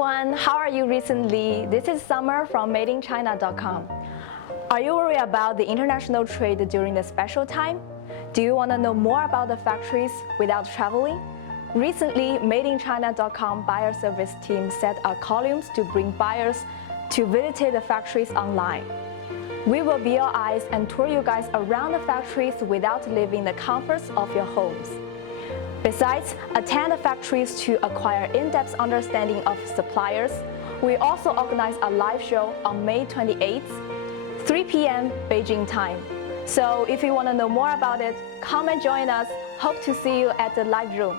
everyone, how are you recently? This is Summer from Made-in-China.com. Are you worried about the international trade during the special time? Do you want to know more about the factories without traveling? Recently, Made-in-China.com buyer service team set up columns to bring buyers to visit the factories online. We will be your eyes and tour you guys around the factories without leaving the comforts of your homes. Besides, attend the factories to acquire in-depth understanding of suppliers. We also organize a live show on May 28th, 3 p.m. Beijing time. So if you want to know more about it, come and join us. Hope to see you at the live room.